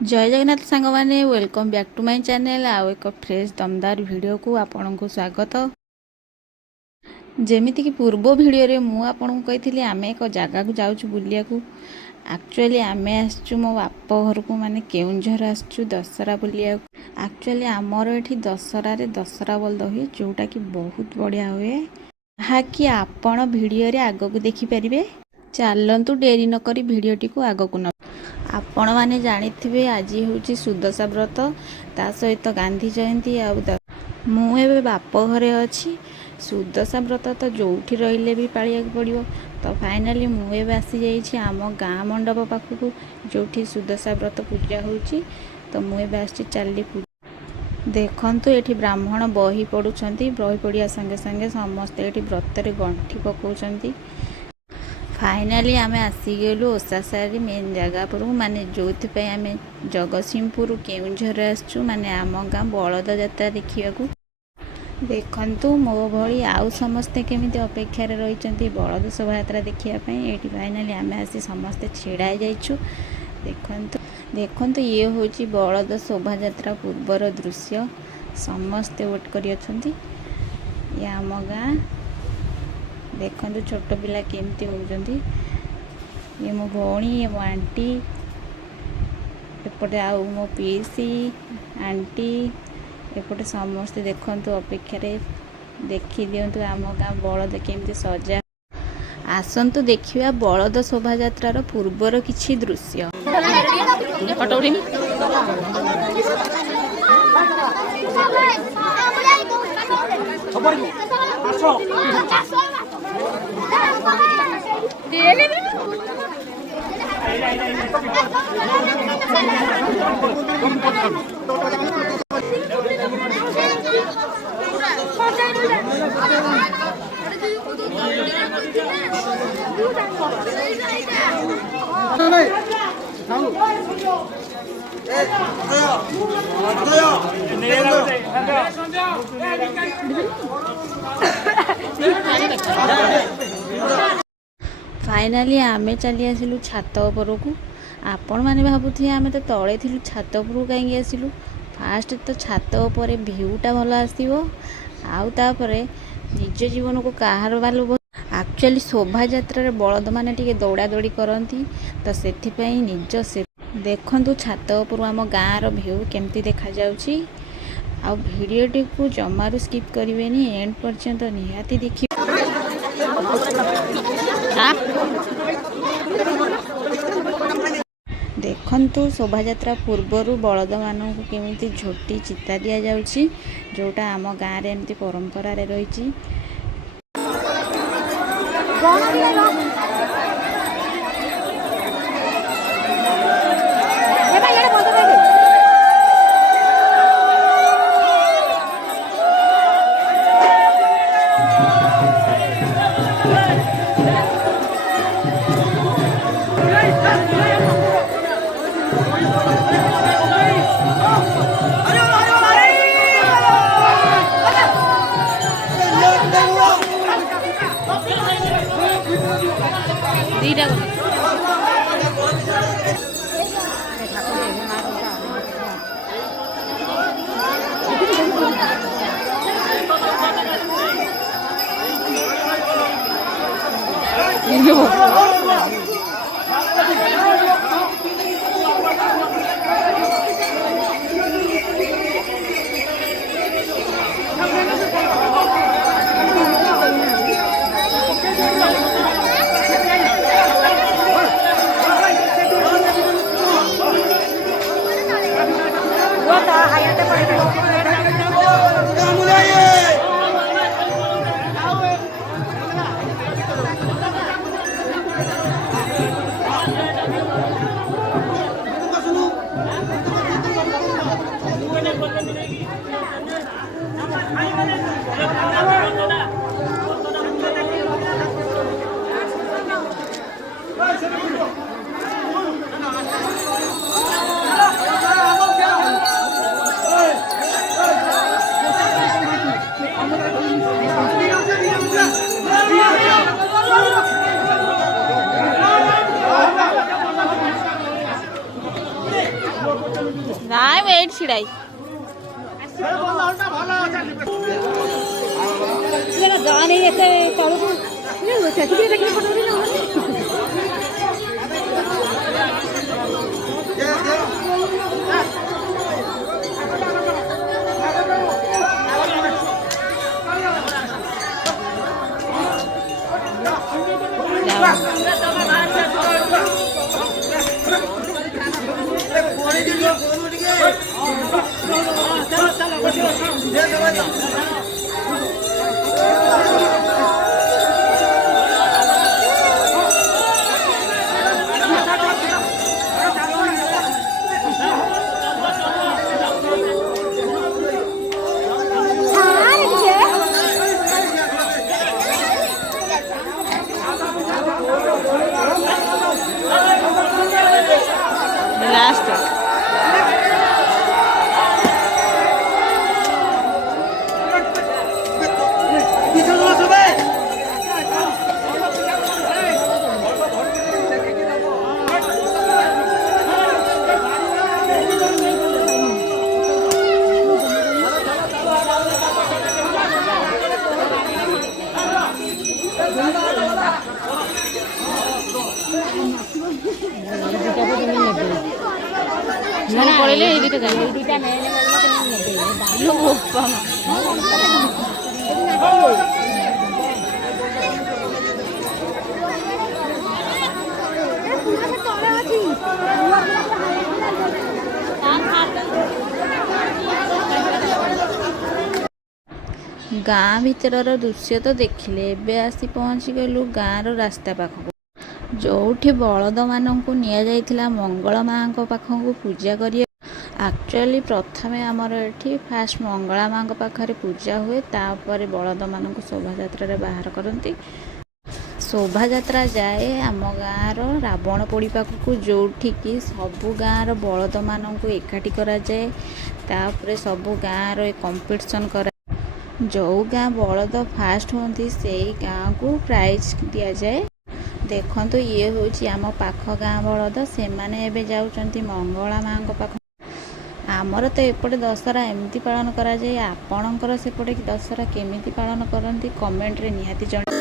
जय जगन्नाथ सांग मैंने welcome back to my channel आउ एक फ्रेश दमदार वीडियो को आपन को स्वागत। जमीती कि पूर्व वीडियो रे मु आपन को कही आम एक जगह को जाऊँ बुलिया को। एक्चुअली आम आसचु मो बाप घर को माने केउंझर आसचु दशहरा बुलिया। एक्चुअली आमर ये दशहरा रे दशहरा बल्द हुए जोटा कि बहुत बढ़िया हुए कि आपण वीडियो रे आग को देखि परिबे। चलतु डेरी नक भिडटी को आग को न आपण मैंने जानिथिबे आज हूँ सुदशा व्रत ता सहित गांधी जयंती मुझे बाप घरे अच्छी सुदशा व्रत तो जोठी रहिले भी पालिया पड़ो। तो फाइनाली मुझे आसी जाइए आम गाँ मंडप पाखक जोठी सुदशा व्रत पूजा होची। तो मुझे आसी चली देखु ये ब्राह्मण बही पढ़ुंट बही पढ़िया संगे संगे समस्ते ये व्रत गंठी पकाउछंती। फाइनाली आम आसीगलु ओषा सारी मेन जगह पर माने जो आम जगतसिंहपुर केउंझर आसचु माने आम गाँ बलद यात्रा देखा। देखु मो भली आउ समस्ते केमिति अपेक्षार रही बलद शोभा यात्रा देखापी। ये फाइनाली आम आसी समस्ते छिड़ा जाइछु। देखु ये हूँ बलद शोभा यात्रा पूर्वर दृश्य समस्ते वेट कर आम गाँ। देखु छोट पिला केमती होउजंती ये मो भौणी ये मो आंटी एपटे आउ मो पीसी आंटी एपटे समस्ते देखु अपेक्षा देखी दिंतु आम गाँ बलद केमती सजा। आसतु देखिया बलद शोभा यात्रार पूर्वर किछि दृश्य। फाइनाली आमे चली आसिलु छात उपर को। आपण मैंने भावुथे आमे तो तले थिलु छात उपर कहीं आसिलु। फास्ट तो छात उपर भ्यूटा भल आसो आउ तापरे निज जीवन को कहार बालू। एक्चुअली शोभा यात्रा बलद मैंने टिके दौड़ा दौड़ी करती तो से निज से देखु छात उपर आम गाँव भ्यू केमती देखा जाउची। आ भिडियोटी को जमारू स्किप करेंगे एंड पर्यंत निहाती देखिए। देखु शोभा यात्रा पूर्वर बलद मानू केमिति झोटी चिता दि जाउची जोटा आम गाँव में एमती परंपरा रही। ନାଇଁ ମୁଁ ଏଇଠି ଛିଡ଼ା ଜଣେ ଏତେ ତଳକୁ ସେତିକି ଦେଖିକି ଲାଷ୍ଟ ପଳେଇଲେ ଏଇ ଦୁଇଟା ଜାଗା ଗାଁ ଭିତରର ଦୃଶ୍ୟ ତ ଦେଖିଲେ। ଏବେ ଆସି ପହଞ୍ଚିଗଲୁ ଗାଁର ରାସ୍ତା ପାଖକୁ, ଯେଉଁଠି ବଳଦମାନଙ୍କୁ ନିଆଯାଇଥିଲା ମଙ୍ଗଳ ମାଙ୍କ ପାଖକୁ ପୂଜା କରିବା। ଆକ୍ଚୁଆଲି ପ୍ରଥମେ ଆମର ଏଠି ଫାଷ୍ଟ ମଙ୍ଗଳା ମାଙ୍କ ପାଖରେ ପୂଜା ହୁଏ, ତାପରେ ବଳଦମାନଙ୍କୁ ଶୋଭାଯାତ୍ରାରେ ବାହାର କରନ୍ତି। ଶୋଭାଯାତ୍ରା ଯାଏ ଆମ ଗାଁର ରାବଣ ପୋଡ଼ି ପାଖକୁ, ଯେଉଁଠିକି ସବୁ ଗାଁର ବଳଦମାନଙ୍କୁ ଏକାଠି କରାଯାଏ। ତାପରେ ସବୁ ଗାଁର କମ୍ପିଟିସନ୍ କରା, ଯେଉଁ ଗାଁ ବଳଦ ଫାଷ୍ଟ ହୁଅନ୍ତି ସେଇ ଗାଁକୁ ପ୍ରାଇଜ୍ ଦିଆଯାଏ। ଦେଖନ୍ତୁ ଇଏ ହେଉଛି ଆମ ପାଖ ଗାଁ ବଳଦ, ସେମାନେ ଏବେ ଯାଉଛନ୍ତି ମଙ୍ଗଳା ମାଙ୍କ ପାଖ। ଆମର ତ ଏପଟେ ଦଶହରା ଏମିତି ପାଳନ କରାଯାଏ। ଆପଣଙ୍କର ସେପଟେ ଦଶହରା କେମିତି ପାଳନ କରନ୍ତି କମେଣ୍ଟରେ ନିହାତି ଜଣାନ୍ତୁ।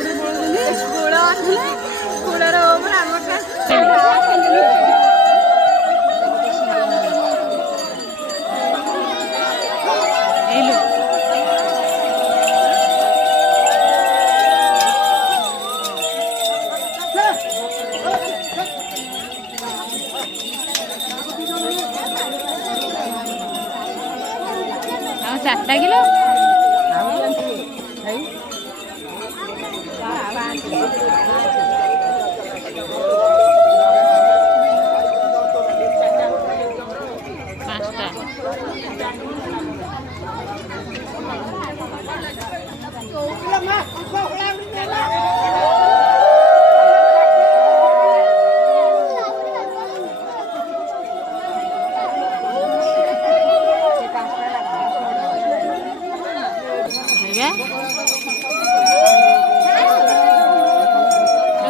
ଆଉ 4ଟା କିଲୋ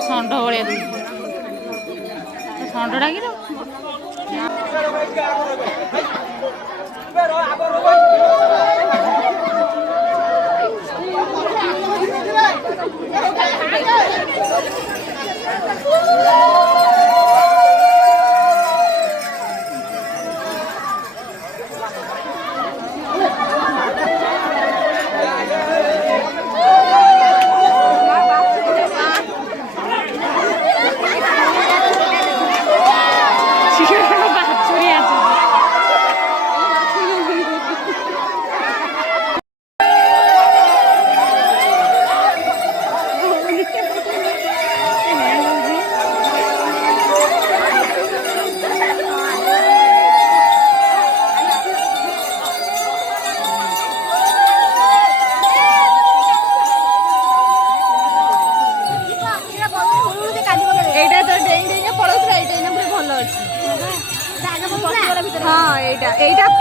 ଷଣ୍ଢ ଭଳିଆ ଦଉଛି, ଷଣ୍ଢଟା କିଲୋ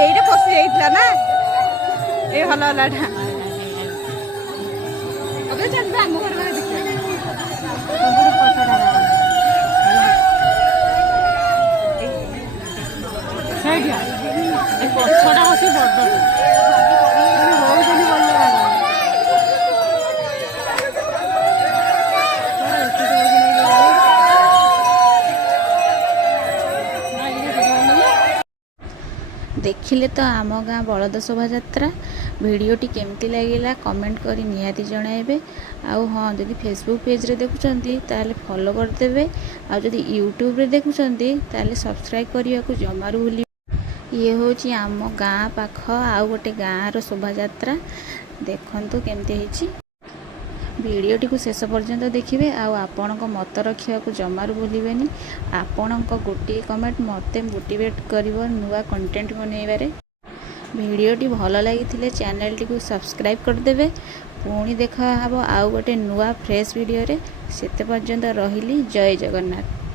এইটা পশি যাইଥିଲା না এই ভালো হলাটা ওকে চান্দা ଆମ ଘର ମାନେ ଦେଖିବା ସବୁଠୁ ପଛଟା ସେଇଠିଆ ଏ ଗଛଟା ହଉଛି ବଡ଼ ଦେଖିଲେ ତ ଆମ ଗାଁ ବଳଦ ଶୋଭାଯାତ୍ରା। ଭିଡ଼ିଓଟି କେମିତି ଲାଗିଲା କମେଣ୍ଟ କରି ନିହାତି ଜଣାଇବେ। ଆଉ ହଁ, ଯଦି ଫେସବୁକ୍ ପେଜ୍ରେ ଦେଖୁଛନ୍ତି ତାହେଲେ ଫଲୋ କରିଦେବେ। ଆଉ ଯଦି ୟୁଟ୍ୟୁବରେ ଦେଖୁଛନ୍ତି ତାହେଲେ ସବସ୍କ୍ରାଇବ୍ କରିବାକୁ ଜମାରୁ ଭୁଲି। ଇଏ ହେଉଛି ଆମ ଗାଁ ପାଖ ଆଉ ଗୋଟେ ଗାଁର ଶୋଭାଯାତ୍ରା। ଦେଖନ୍ତୁ କେମିତି ହେଇଛି। ଭିଡ଼ିଓଟିକୁ ଶେଷ ପର୍ଯ୍ୟନ୍ତ ଦେଖିବେ ଆଉ ଆପଣଙ୍କ ମତ ରଖିବାକୁ ଜମାରୁ ଭୁଲିବେନି। ଆପଣଙ୍କ ଗୋଟିଏ କମେଣ୍ଟ ମୋତେ ମୋଟିଭେଟ୍ କରିବ ନୂଆ କଣ୍ଟେଣ୍ଟ ବନେଇବାରେ। ଭିଡ଼ିଓଟି ଭଲ ଲାଗିଥିଲେ ଚ୍ୟାନେଲଟିକୁ ସବସ୍କ୍ରାଇବ୍ କରିଦେବେ। ପୁଣି ଦେଖା ହେବ ଆଉ ଗୋଟେ ନୂଆ ଫ୍ରେଶ୍ ଭିଡ଼ିଓରେ। ସେତେ ପର୍ଯ୍ୟନ୍ତ ରହିଲି। ଜୟ ଜଗନ୍ନାଥ।